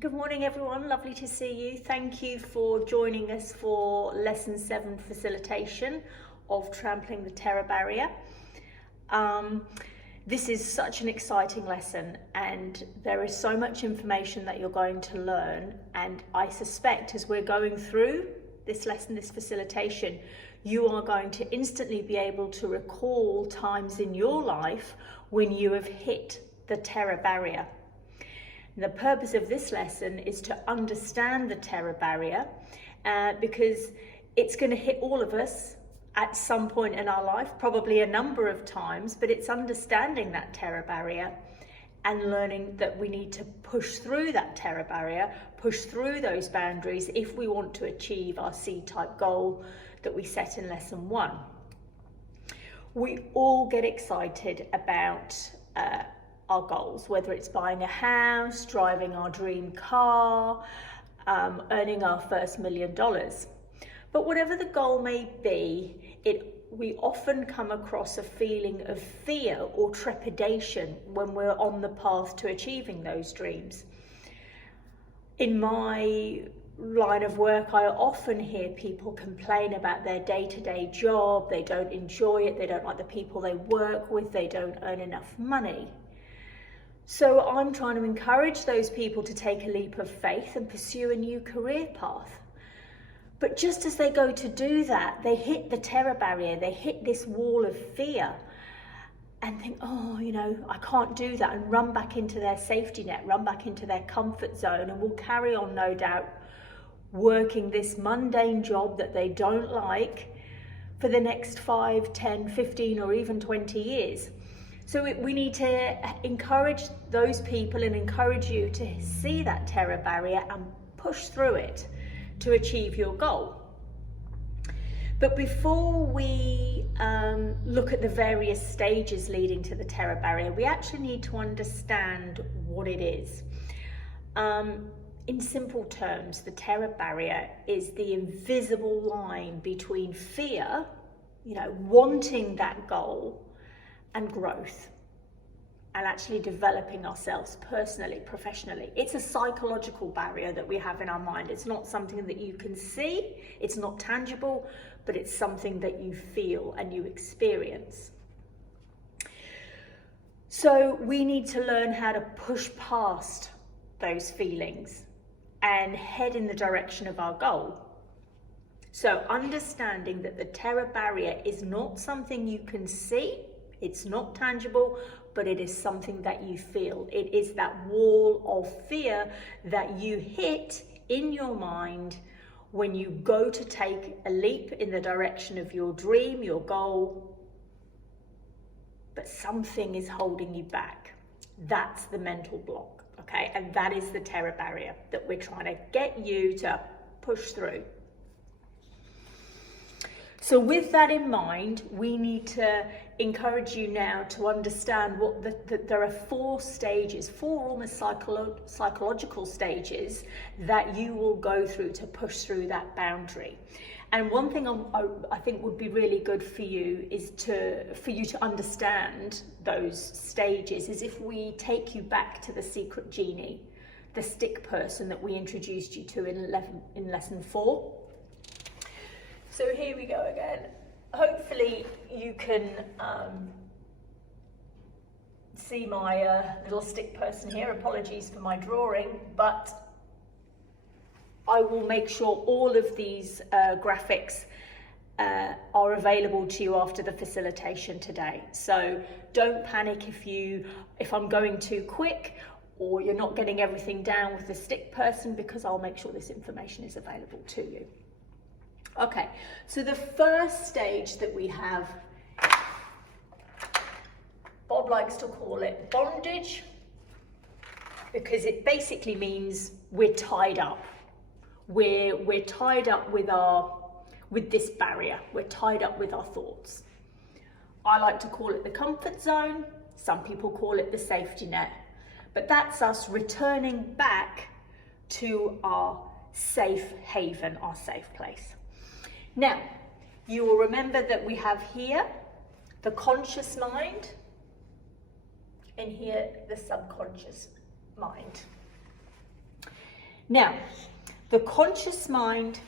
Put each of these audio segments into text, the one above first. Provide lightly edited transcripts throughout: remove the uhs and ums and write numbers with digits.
Good morning, everyone. Lovely to see you. Thank you for joining us for Lesson 7 facilitation of Trampling the Terror Barrier. This is such an exciting lesson, and there is so much information that you're going to learn. And I suspect as we're going through this lesson, this facilitation, you are going to instantly be able to recall times in your life when you have hit the terror barrier. The purpose of this lesson is to understand the terror barrier because it's going to hit all of us at some point in our life, probably a number of times, but it's understanding that terror barrier and learning that we need to push through that terror barrier, push through those boundaries if we want to achieve our C-type goal that we set in Lesson 1. We all get excited about our goals, whether it's buying a house, driving our dream car, earning our first $1 million. But whatever the goal may be, we often come across a feeling of fear or trepidation when we're on the path to achieving those dreams. In my line of work, I often hear people complain about their day-to-day job. They don't enjoy it, they don't like the people they work with, they don't earn enough money. So I'm trying to encourage those people to take a leap of faith and pursue a new career path. But just as they go to do that, they hit the terror barrier, they hit this wall of fear and think, I can't do that, and run back into their safety net, run back into their comfort zone, and will carry on, no doubt, working this mundane job that they don't like for the next 5, 10, 15, or even 20 years. So we need to encourage those people and encourage you to see that terror barrier and push through it to achieve your goal. But before we look at the various stages leading to the terror barrier, we actually need to understand what it is. In simple terms, the terror barrier is the invisible line between fear, wanting that goal, and growth, and actually developing ourselves personally, professionally. It's a psychological barrier that we have in our mind. It's not something that you can see, it's not tangible, but it's something that you feel and you experience. So we need to learn how to push past those feelings and head in the direction of our goal. So understanding that the terror barrier is not something you can see, it's not tangible, but it is something that you feel. It is that wall of fear that you hit in your mind when you go to take a leap in the direction of your dream, your goal, but something is holding you back. That's the mental block, okay? And that is the terror barrier that we're trying to get you to push through. So with that in mind, we need to encourage you now to understand that there are 4 stages, 4 almost psychological stages that you will go through to push through that boundary. And one thing I think would be really good for you is for you to understand those stages is if we take you back to the secret genie, the stick person that we introduced you to in Lesson 4. So here we go again. Hopefully you can see my little stick person here. Apologies for my drawing, but I will make sure all of these graphics are available to you after the facilitation today. So don't panic if I'm going too quick or you're not getting everything down with the stick person, because I'll make sure this information is available to you. Okay, so the first stage that we have, Bob likes to call it bondage, because it basically means we're tied up. We're tied up with this barrier. We're tied up with our thoughts. I like to call it the comfort zone. Some people call it the safety net. But that's us returning back to our safe haven, our safe place. Now, you will remember that we have here the conscious mind and here the subconscious mind. Now, the conscious mind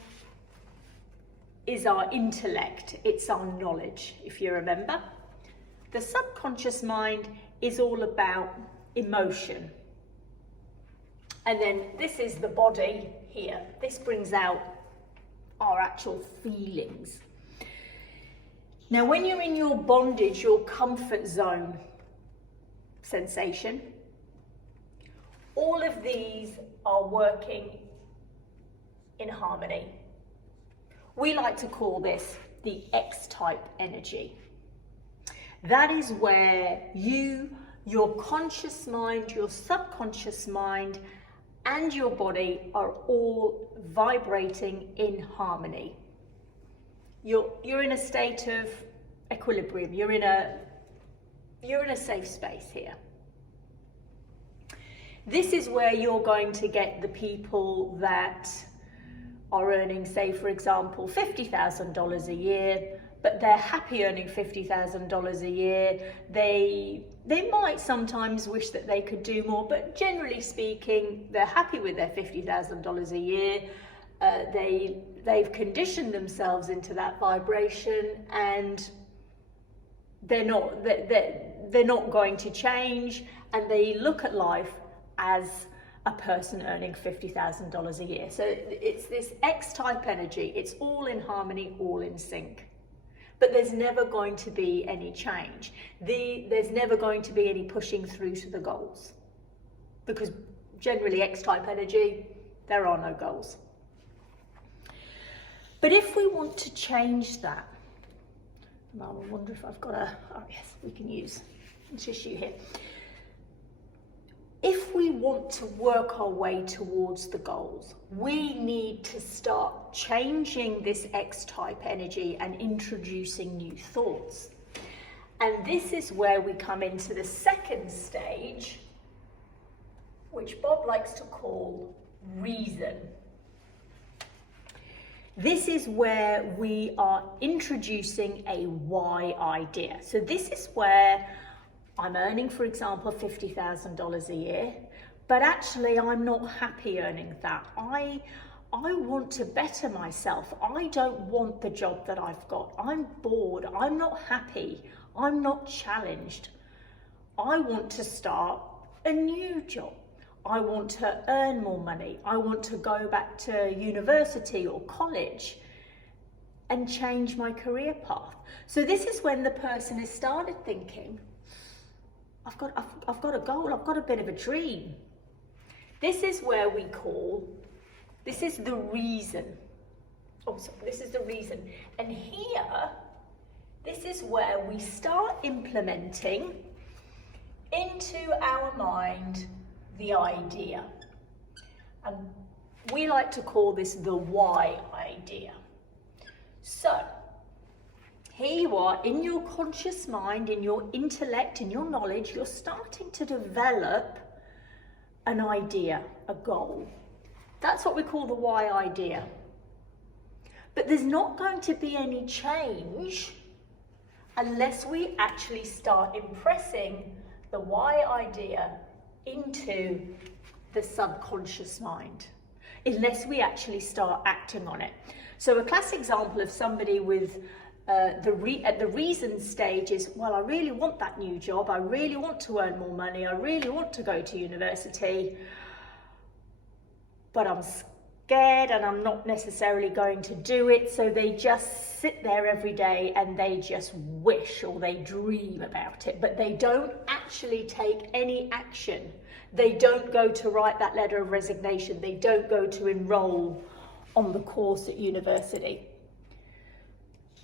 is our intellect, it's our knowledge, if you remember. The subconscious mind is all about emotion. And then this is the body here. This brings out our actual feelings. Now, when you're in your bondage, your comfort zone sensation, all of these are working in harmony. We like to call this the X-type energy. That is where your conscious mind, your subconscious mind, and your body are all vibrating in harmony. You're in a state of equilibrium. You're in a safe space here. This is where you're going to get the people that are earning, say, for example, $50,000 a year, but they're happy earning $50,000 a year. They might sometimes wish that they could do more, but generally speaking, they're happy with their $50,000 a year. They've conditioned themselves into that vibration, and they're not going to change, and they look at life as a person earning $50,000 a year. So it's this X-type energy. It's all in harmony, all in sync. But there's never going to be any change. There's never going to be any pushing through to the goals. Because generally X-type energy, there are no goals. But if we want to change that, I wonder if I've got oh yes, we can use a tissue here. If we want to work our way towards the goals, we need to start changing this X-type energy and introducing new thoughts. And this is where we come into the second stage, which Bob likes to call reason. This is where we are introducing a why idea. So this is where I'm earning, for example, $50,000 a year, but actually I'm not happy earning that. I want to better myself. I don't want the job that I've got. I'm bored. I'm not happy. I'm not challenged. I want to start a new job. I want to earn more money. I want to go back to university or college and change my career path. So this is when the person has started thinking, I've got a goal, I've got a bit of a dream. This is where we call, this is the reason. Oh, sorry, this is the reason. And here, this is where we start implementing into our mind the idea. And we like to call this the why idea. So, here you are in your conscious mind, in your intellect, in your knowledge, you're starting to develop an idea, a goal. That's what we call the why idea. But there's not going to be any change unless we actually start impressing the why idea into the subconscious mind, unless we actually start acting on it. So a classic example of somebody with at the reason stage is, well, I really want that new job, I really want to earn more money, I really want to go to university, but I'm scared and I'm not necessarily going to do it. So they just sit there every day and they just wish or they dream about it, but they don't actually take any action. They don't go to write that letter of resignation. They don't go to enroll on the course at university.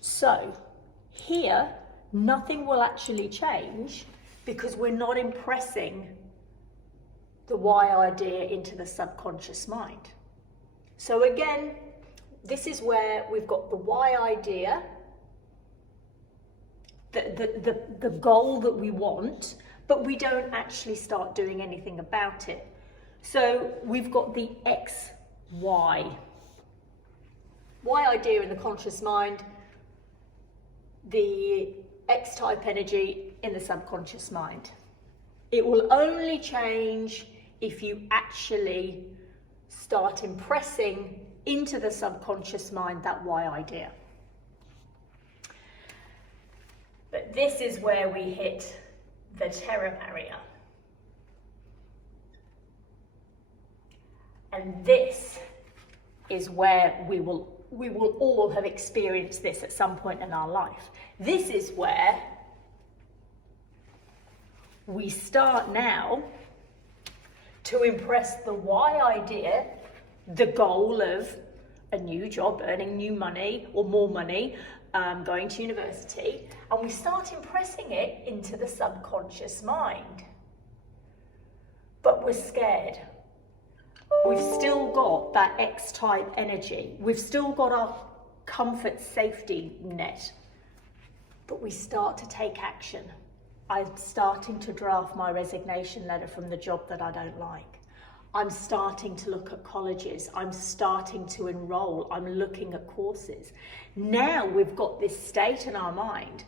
So here, nothing will actually change because we're not impressing the why idea into the subconscious mind. So again, this is where we've got the why idea, the goal that we want, but we don't actually start doing anything about it. So we've got the X, Y. Y idea in the conscious mind, the X-type energy in the subconscious mind. It will only change if you actually start impressing into the subconscious mind that why idea. But this is where we hit the terror barrier. And this is where we will all have experienced this at some point in our life. This is where we start now to impress the why idea, the goal of a new job, earning new money or more money, going to university, and we start impressing it into the subconscious mind. But we're scared. We've still got that X-type energy. We've still got our comfort safety net. But we start to take action. I'm starting to draft my resignation letter from the job that I don't like. I'm starting to look at colleges. I'm starting to enroll. I'm looking at courses. Now we've got this state in our mind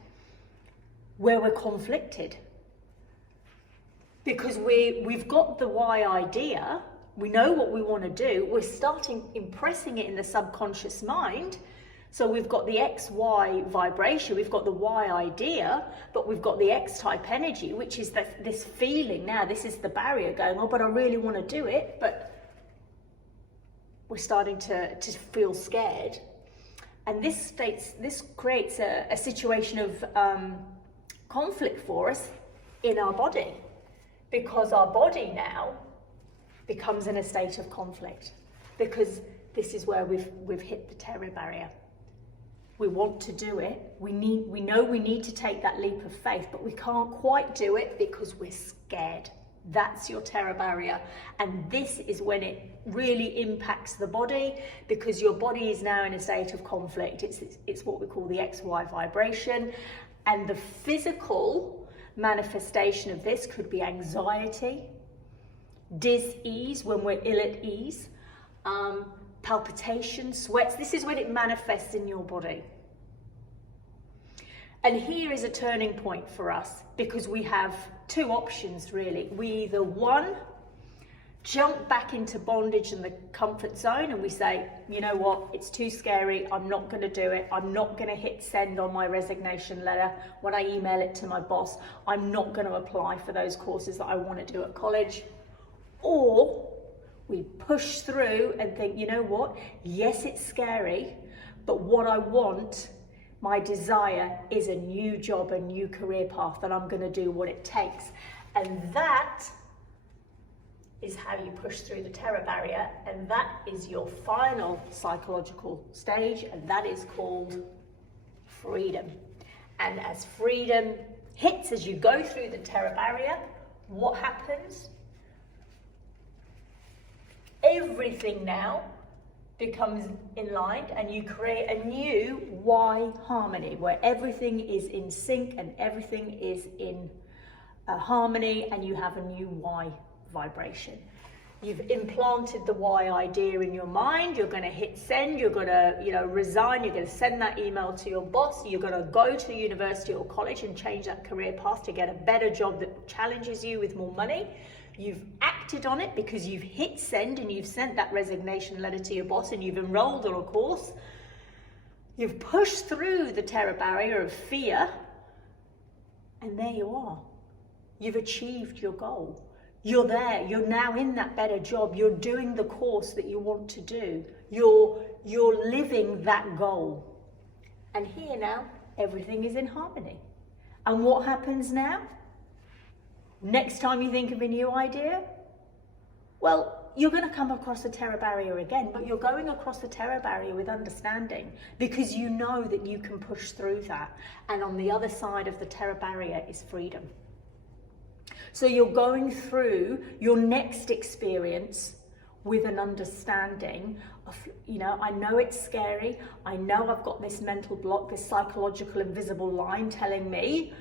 where we're conflicted. Because we've got the why idea, we know what we want to do, we're starting impressing it in the subconscious mind. So we've got the XY vibration, we've got the Y idea, but we've got the X-type energy, which is this feeling now, this is the barrier going, oh, but I really want to do it, but we're starting to feel scared. And this creates a situation of conflict for us in our body, because our body now becomes in a state of conflict, because this is where we've hit the terror barrier. We want to do it. We know we need to take that leap of faith, but we can't quite do it because we're scared. That's your terror barrier. And this is when it really impacts the body, because your body is now in a state of conflict. It's what we call the XY vibration. And the physical manifestation of this could be anxiety, dis-ease when we're ill at ease, palpitations, sweats. This is when it manifests in your body. And here is a turning point for us, because we have two options really. We either, one, jump back into bondage and the comfort zone and we say, you know what, it's too scary, I'm not going to do it, I'm not going to hit send on my resignation letter when I email it to my boss, I'm not going to apply for those courses that I want to do at college. Or we push through and think, you know what, yes, it's scary, but what I want, my desire, is a new job, a new career path, that I'm going to do what it takes. And that is how you push through the terror barrier, and that is your final psychological stage, and that is called freedom. And as freedom hits, as you go through the terror barrier, what happens? Everything now becomes in line, and you create a new Y harmony where everything is in sync and everything is in harmony, and you have a new Y vibration. You've implanted the Y idea in your mind. You're going to hit send. You're going to, resign. You're going to send that email to your boss. You're going to go to university or college and change that career path to get a better job that challenges you with more money. You've acted on it because you've hit send and you've sent that resignation letter to your boss and you've enrolled on a course. You've pushed through the terror barrier of fear, and there you are. You've achieved your goal. You're there. You're now in that better job. You're doing the course that you want to do. You're living that goal. And here now, everything is in harmony. And what happens now? Next time you think of a new idea, well, you're going to come across a terror barrier again, but you're going across the terror barrier with understanding, because you know that you can push through that. And on the other side of the terror barrier is freedom. So you're going through your next experience with an understanding of, I know it's scary. I know I've got this mental block, this psychological invisible line telling me,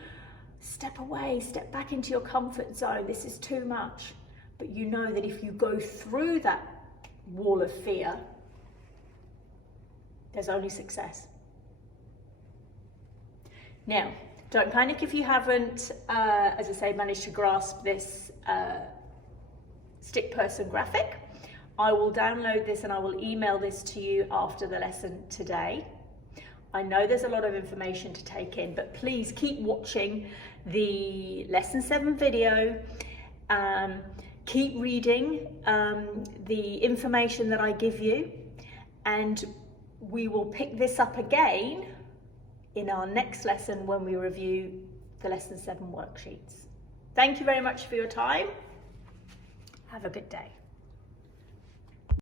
step away, step back into your comfort zone. This is too much. But you know that if you go through that wall of fear, there's only success. Now, don't panic if you haven't, as I say, managed to grasp this stick person graphic. I will download this and I will email this to you after the lesson today. I know there's a lot of information to take in, but please keep watching the lesson 7 video. Keep reading the information that I give you, and we will pick this up again in our next lesson when we review the lesson 7 worksheets. Thank you very much for your time. Have a good day.